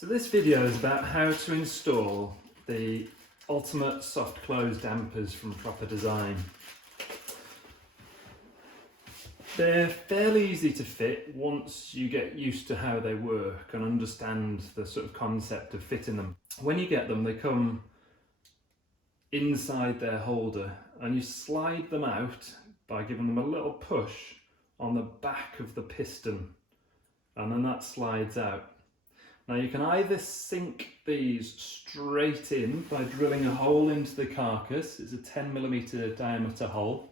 So this video is about how to install the ultimate soft close dampers from Proper Design. They're fairly easy to fit once you get used to how they work and understand the sort of concept of fitting them. When you get them, they come inside their holder and you slide them out by giving them a little push on the back of the piston, and then that slides out. Now you can either sink these straight in by drilling a hole into the carcass. It's a 10mm diameter hole,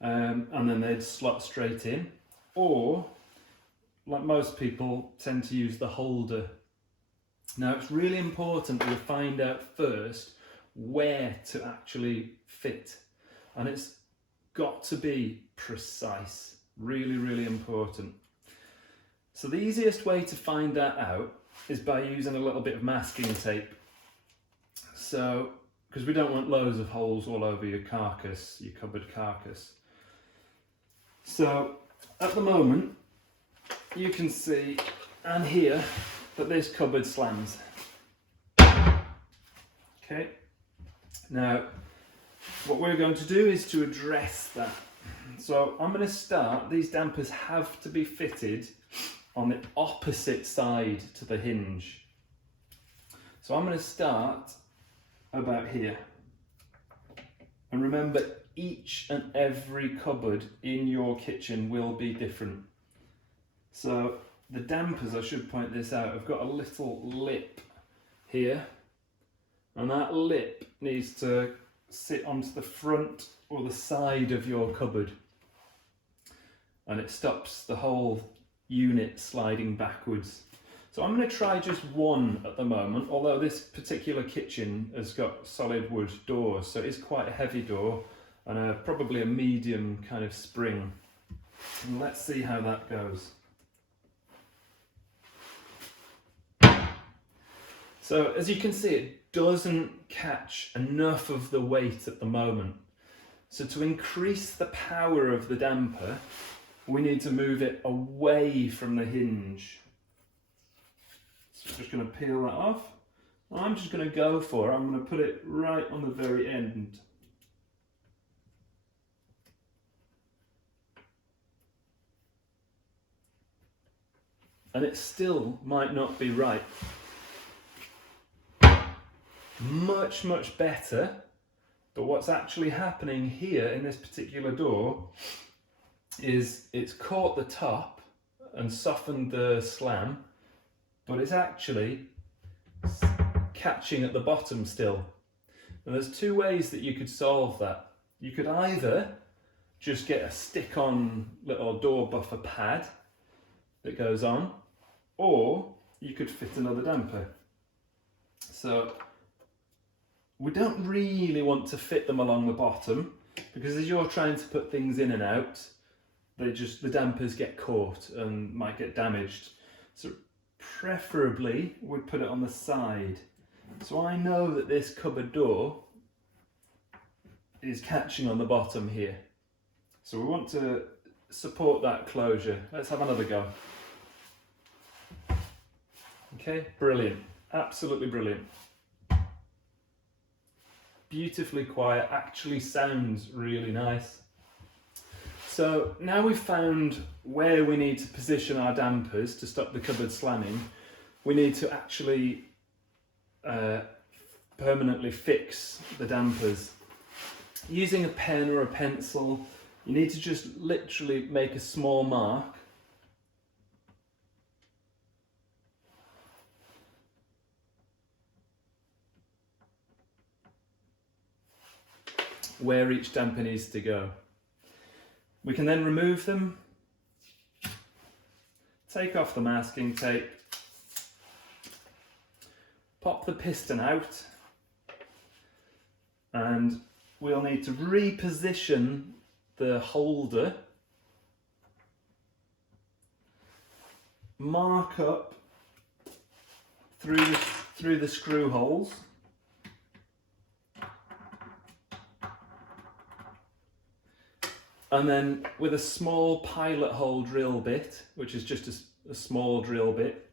and then they'd slot straight in, or like most people tend to use the holder. Now it's really important that you find out first where to actually fit, and it's got to be precise. Really important. So the easiest way to find that out is by using a little bit of masking tape. So, because we don't want loads of holes all over your carcass, your cupboard carcass. So at the moment you can see and hear that this cupboard slams. Okay, now what we're going to do is to address that. So I'm going to start, these dampers have to be fitted on the opposite side to the hinge. So I'm going to start about here. And remember, each and every cupboard in your kitchen will be different. So the dampers, I should point this out, have got a little lip here, and that lip needs to sit onto the front or the side of your cupboard, and it stops the whole unit sliding backwards. So I'm going to try just one at the moment, although this particular kitchen has got solid wood doors, so it's quite a heavy door and probably a medium kind of spring. And let's see how that goes. So as you can see, it doesn't catch enough of the weight at the moment. So to increase the power of the damper, we need to move it away from the hinge. So I'm just going to peel that off. I'm just going to go for it. I'm going to put it right on the very end. And it still might not be right. Much better. But what's actually happening here in this particular door is it's caught the top and softened the slam, but it's actually catching at the bottom still. And there's two ways that you could solve that. You could either just get a stick-on little door buffer pad that goes on, or you could fit another damper. So we don't really want to fit them along the bottom, because as you're trying to put things in and out, the dampers get caught and might get damaged. So preferably we'd put it on the side. So I know that this cupboard door is catching on the bottom here. So we want to support that closure. Let's have another go. Okay, brilliant. Absolutely brilliant. Beautifully quiet, actually sounds really nice. So now we've found where we need to position our dampers to stop the cupboard slamming, we need to actually permanently fix the dampers. Using a pen or a pencil, you need to just literally make a small mark. Where each damper needs to go. We can then remove them, take off the masking tape, pop the piston out, and we'll need to reposition the holder, mark up through the screw holes, and then with a small pilot hole drill bit, which is just a small drill bit,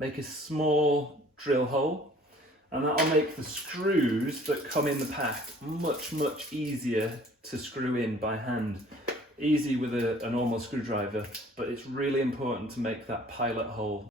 make a small drill hole, and that'll make the screws that come in the pack much easier to screw in by hand. Easy with a normal screwdriver, but it's really important to make that pilot hole.